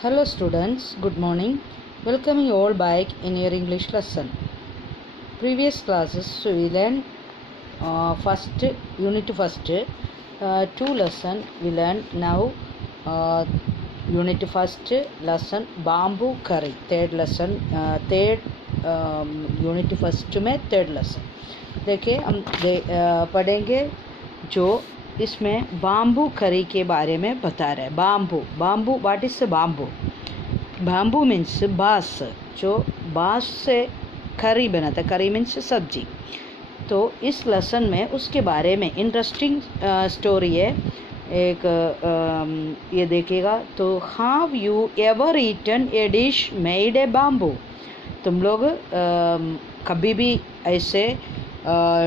Hello students, good morning. Welcome you all back in your English lesson. Previous classes we learned first unit first two lesson we learned now unit first lesson bamboo curry third lesson third unit first में third lesson देखिए हम पढ़ेंगे जो इसमें bamboo करी के बारे में बता रहे हैं। Bamboo what is bamboo? Bamboo means बांस, जो बांस से करी बनाता है। करी मीन्स सब्जी। तो इस लेसन में उसके बारे में इंटरेस्टिंग स्टोरी है एक, ये देखिएगा। तो have you ever eaten a dish made a bamboo? तुम लोग कभी भी ऐसे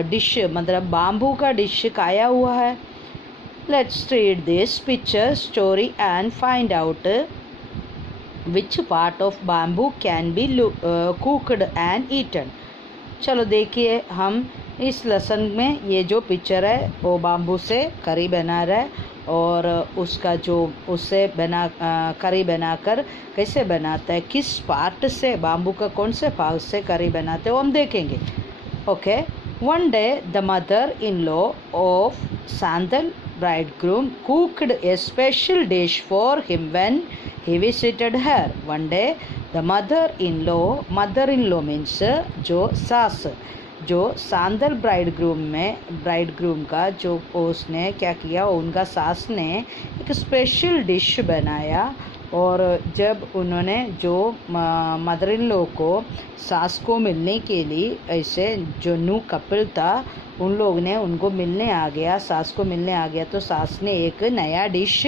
डिश मतलब बाम्बू का डिश खाया हुआ है? Let's read this picture story and find out which part of bamboo can be cooked and eaten. चलो देखिए, हम इस लेसन में ये जो पिक्चर है वो बाम्बू से करी बना रहा है और उसका जो उससे करी बनाकर कैसे बनाता है, किस पार्ट से, बाम्बू का कौन से भाग से करी बनाते हैं वो हम देखेंगे। Okay. One day the mother-in-law of Sandal bridegroom cooked a special dish for him when he visited her. One day the mother-in-law means जो सास, जो सांदल ब्राइडग्रूम का जो उसने क्या किया, उनका सास ने एक स्पेशल डिश बनाया। और जब उन्होंने जो मदर इन लॉ को सास को मिलने के लिए ऐसे जो न्यू कपल था उन लोग ने उनको मिलने आ गया, सास को मिलने आ गया, तो सास ने एक नया डिश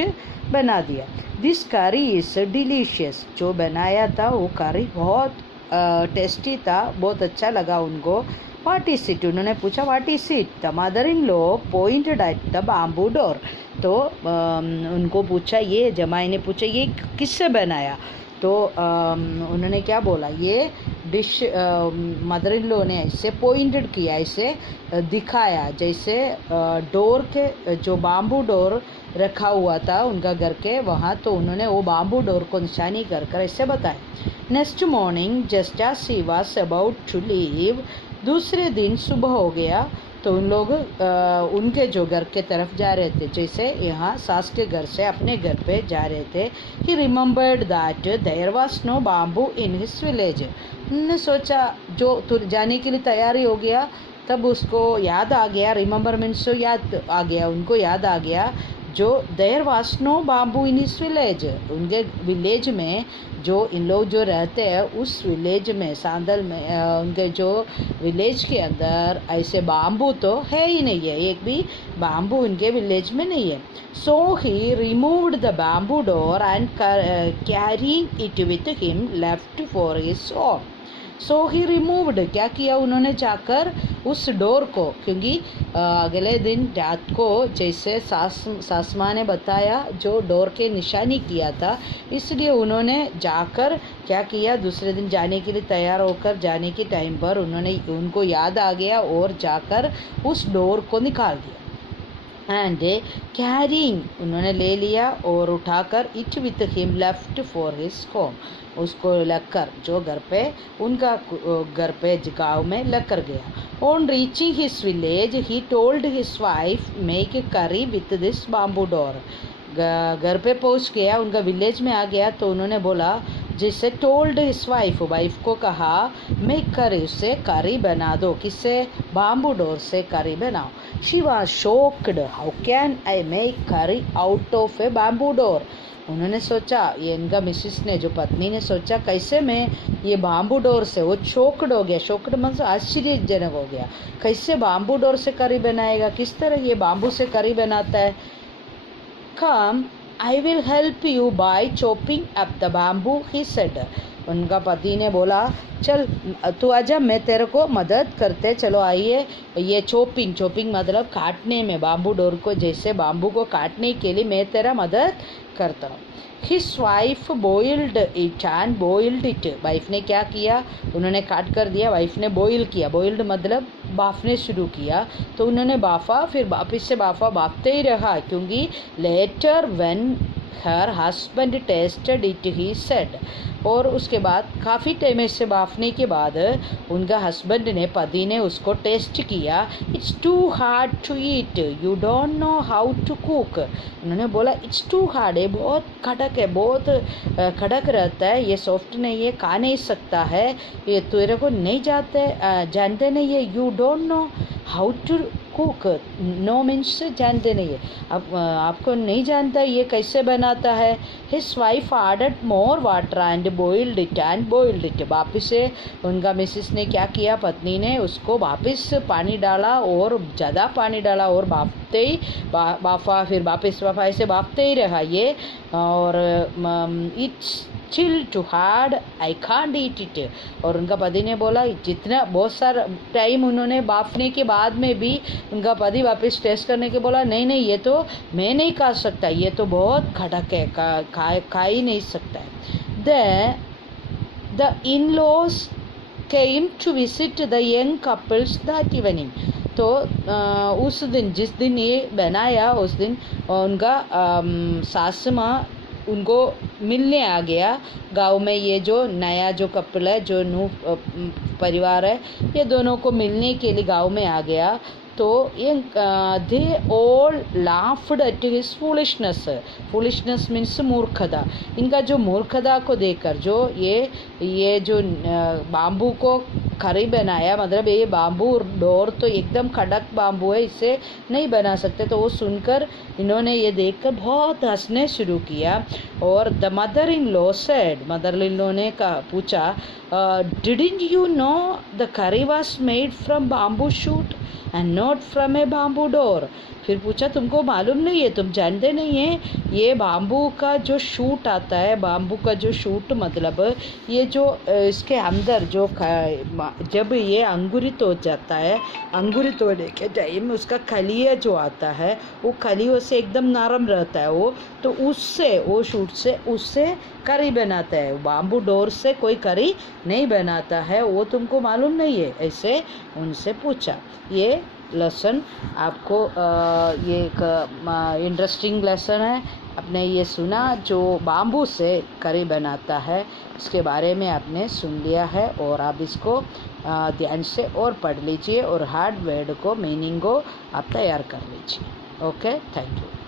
बना दिया। दिस करी इज़ डिलीशियस। जो बनाया था वो करी बहुत टेस्टी था, बहुत अच्छा लगा उनको। What is it? उन्होंने पूछा what is it? The mother in law pointed at the bamboo door. तो उनको पूछा, ये जमाई ने पूछा ये किससे बनाया? तो उन्होंने क्या बोला, ये डिश मदर इन लॉ ने ऐसे पॉइंटेड किया, ऐसे दिखाया, जैसे डोर के जो बाम्बू डोर रखा हुआ था उनका घर के वहाँ, तो उन्होंने वो बाम्बू डोर को निशानी कर ऐसे बताया। Next morning just as she was about to leave, दूसरे दिन सुबह हो गया तो उन लोग उनके जो घर के तरफ जा रहे थे, जैसे यहाँ सास के घर से अपने घर पे जा रहे थे। He remembered that there was no bamboo in his village. उन्होंने सोचा, जो जाने के लिए तैयारी हो गया तब उसको याद आ गया, रिमेंबर मीन्स याद आ गया, उनको याद आ गया जो there was no bamboo in his village, उनके विलेज में जो इन लोग जो रहते हैं उस विलेज में, सांदल में, उनके जो विलेज के अंदर ऐसे बाम्बू तो है ही नहीं है, एक भी बाम्बू उनके विलेज में नहीं है। So he removed the bamboo door and carrying it with him left for his home. So he removed, क्या किया उन्होंने, जाकर उस डोर को, क्योंकि अगले दिन रात को जैसे सास माँ ने बताया जो डोर के निशानी किया था, इसलिए उन्होंने जाकर क्या किया, दूसरे दिन जाने के लिए तैयार होकर जाने के टाइम पर उनको याद आ गया और जाकर उस डोर को निकाल दिया। एंड कैरिंग, उन्होंने ले लिया और उठाकर it with him left for his home, उसको लगकर जो घर पे उनका घर पे गाँव में लग कर गया। On reaching his village he told his wife make करी विथ दिस बाम्बू डोर। घर पे पहुंच गया, उनका विलेज में आ गया तो उन्होंने बोला, जिससे टोल्ड हिज वाइफ को कहा मेक करी, उससे करी बना दो, किससे, बाम्बू डोर से करी बनाओ। She was shocked, how can I make curry out of a bamboo door. उन्होंने सोचा, ये इनका मिसिस ने, जो पत्नी ने सोचा, कैसे मैं ये बाम्बू डोर से, वो शॉक्ड हो गया, शॉक्ड मतलब आश्चर्यजनक हो गया, कैसे बाम्बू डोर से करी बनाएगा, किस तरह ये बाम्बू से करी बनाता है। Come I will help you by chopping up the bamboo, he said. उनका पति ने बोला, चल तू आजा, मैं तेरे को मदद करते, चलो आइए। ये चॉपिंग मतलब काटने में, बाम्बू डोर को जैसे बाम्बू को काटने के लिए मैं तेरा मदद करता हूँ। His wife boiled it and boiled it, wife ने क्या किया, उन्होंने काट कर दिया, वाइफ ने बॉइल किया, बॉइल्ड मतलब बाफने शुरू किया, तो उन्होंने बाफा, फिर वापिस से बाफा बाफते ही रहा, क्योंकि letter when her husband tasted it, he said. और उसके बाद काफ़ी टाइम से बाफने के बाद उनका हस्बैंड ने, पति ने उसको टेस्ट किया. It's too hard to eat, you don't know how to cook. उन्होंने बोला इट्स टू हार्ड, ये बहुत कड़क है, बहुत कड़क रहता है, ये सॉफ्ट नहीं है, खा नहीं सकता है, ये तेरे को नहीं जानते नहीं है. You don't know how to cook, no means जानते नहीं है, आपको नहीं जानता ये कैसे बनाता है. His wife ordered more water and boiled it. वापस से उनका मिसेस ने क्या किया, पत्नी ने उसको वापस पानी डाला और ज़्यादा पानी डाला और बाफा फिर वापस ऐसे बाफते ही रहा ये. और it's chill too hard, I can't eat it. और उनका पति ने बोला, जितना बहुत सारा टाइम उन्होंने बाफने के बाद में भी उनका पति वापस टेस्ट करने के बोला, नहीं ये तो मैं नहीं खा सकता, ये तो बहुत खड़क है, खा ही नहीं सकता है. The in-laws came to visit the young couples that evening. तो उस दिन, जिस दिन ये बनाया, उस दिन उनका सास माँ उनको मिलने आ गया गांव में. ये जो नया जो कपल है, जो न्यू परिवार है, ये दोनों को मिलने के लिए गांव में आ गया. तो ये they all laughed at his foolishness means मूर्खता. इनका जो मूर्खता को देखकर, जो ये जो बाम्बू को खरी बनाया, मतलब ये बाम्बू डोर तो एकदम कड़क बाम्बू है, इसे नहीं बना सकते. तो वो सुनकर इन्होंने ये देखकर बहुत हंसने शुरू किया. और the mother in law said, mother in law ने पूछा, डिडंट यू नो द करी was made from bamboo shoot and not from A bamboo door. फिर पूछा, तुमको मालूम नहीं है, तुम जानते नहीं है, ये बाम्बू का जो शूट आता है, बाम्बू का जो शूट मतलब ये जो इसके अंदर जो जब ये अंकुरित हो जाता है, अंकुरित होने के टाइम उसका खलिया जो आता है, वो खलियों से एकदम नरम रहता है वो, तो उससे, वो शूट से उससे करी बनाता है. बाम्बू डोर से कोई करी नहीं बनाता है, वो तुमको मालूम नहीं है, ऐसे उनसे पूछा. ये लेसन आपको ये एक इंटरेस्टिंग लेसन है. आपने ये सुना, जो बाम्बू से करी बनाता है, इसके बारे में आपने सुन लिया है. और आप इसको ध्यान से और पढ़ लीजिए और हार्ड वर्ड को, मीनिंग को आप तैयार कर लीजिए. Okay, thank you.